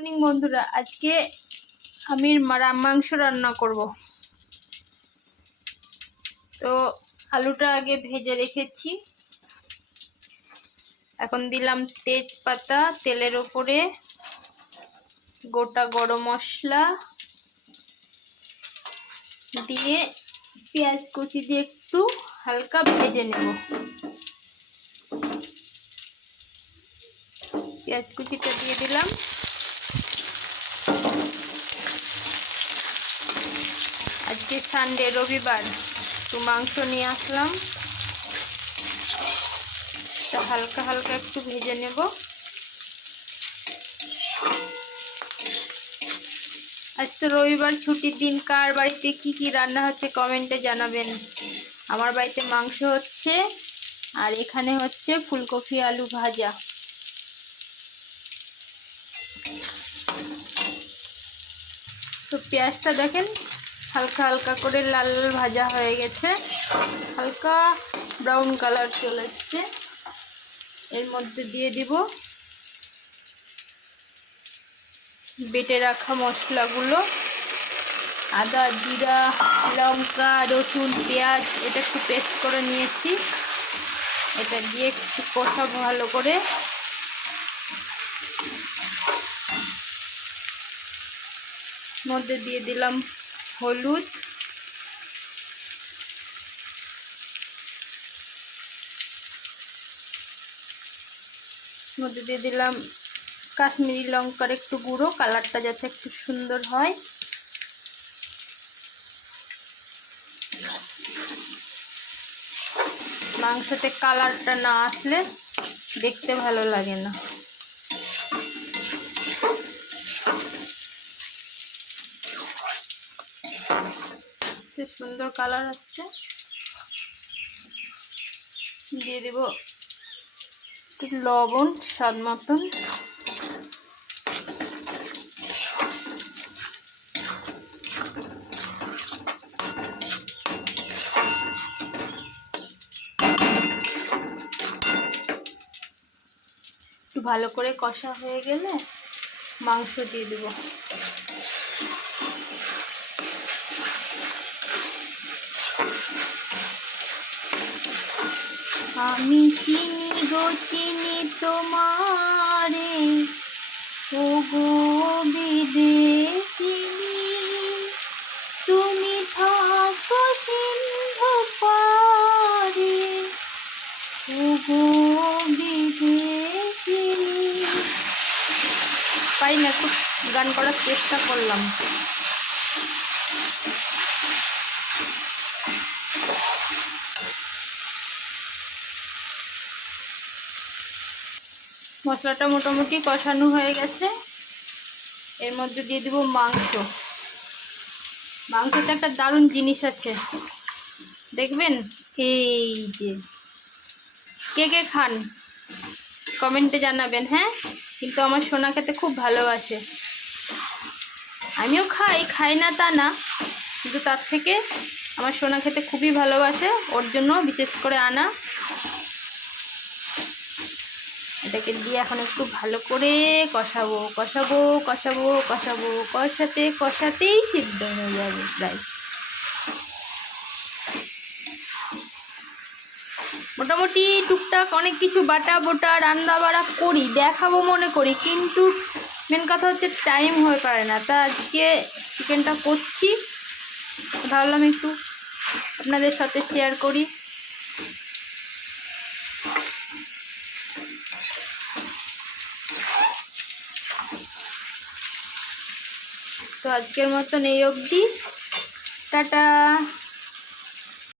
Morning বন্ধুরা, আজকে আমি মাংস রান্না করব। তো আলুটা আগে ভেজে রেখেছি। এখন দিলাম তেজপাতা, তেলের উপরে গোটা গরম মশলা দিয়ে পেঁয়াজ কুচি দিয়ে একটু হালকা ভেজে নেব। পেঁয়াজ কুচিটা দিয়ে দিলাম। আজকে সানডে, রবিবার, তো মাংস নিয়ে আসলাম। তো হালকা হালকা একটু ভেজে নেব। আজ তো রবিবার, ছুটির দিন। কার বাড়িতে কি কি রান্না হচ্ছে কমেন্টে জানাবেন। আমার বাড়িতে মাংস হচ্ছে, আর এখানে হচ্ছে ফুলকপি আলু ভাজা। তো পেঁয়াজটা দেখেন হালকা হালকা করে লাল লাল ভাজা হয়ে গেছে, হালকা ব্রাউন কালার চলে এসছে। এর মধ্যে দিয়ে দিব বেটে রাখা মশলাগুলো, আদা, জিরা, লঙ্কা, রসুন, পেঁয়াজ, এটা একটু পেস্ট করে নিয়েছি। এটা দিয়ে একটু কষাবো ভালো করে। মধ্যে দিয়ে দিলাম হলুদ, মধ্যে দিয়ে দিলাম কাশ্মীরি লঙ্কার একটু গুঁড়ো, কালারটা যাতে একটু সুন্দর হয়। মাংসতে কালারটা না আসলে দেখতে ভালো লাগে না। সে সুন্দর কালার আসছে। দিয়ে দেব একটু লবণ স্বাদ মতন। একটু ভালো করে কষা হয়ে গেলে মাংস দিয়ে দেব। আমি চিনি গো চিনি তোমারে, ও গো বিদেশিনী, তুমি থাকো সিন্ধু পারে, ও গো বিদেশিনী। পাই না, একটু গান করার চেষ্টা করলাম। মশলাটা মোটামুটি কষানো হয়ে গেছে। এর মধ্যে দিয়ে দেব মাংস। মাংসটা একটা দারুণ জিনিস আছে, দেখবেন। এই যে কে কে খান কমেন্টে জানাবেন, হ্যাঁ। কিন্তু আমার সোনা খেতে খুব ভালোবাসে। আমিও খাই না তা না, কিন্তু তার থেকে আমার সোনা খেতে খুবই ভালোবাসে, ওর জন্য বিশেষ করে আনা। এটাকে দিয়ে এখন একটু ভালো করে কষাবো কষাবো কষাবো কষাবো, কষাতে কষাতেই সিদ্ধ হয়ে যাবে প্রায়। মোটামুটি টুকটাক অনেক কিছু বাটা বোটা রান্না বাড়া করি, দেখাবো মনে করি, কিন্তু মেন কথা হচ্ছে টাইম হয়ে পারে না। তা আজকে চিকেনটা করছি, ভাবলাম একটু আপনাদের সাথে শেয়ার করি। তো আজকের মতন এই অবধি, টাটা।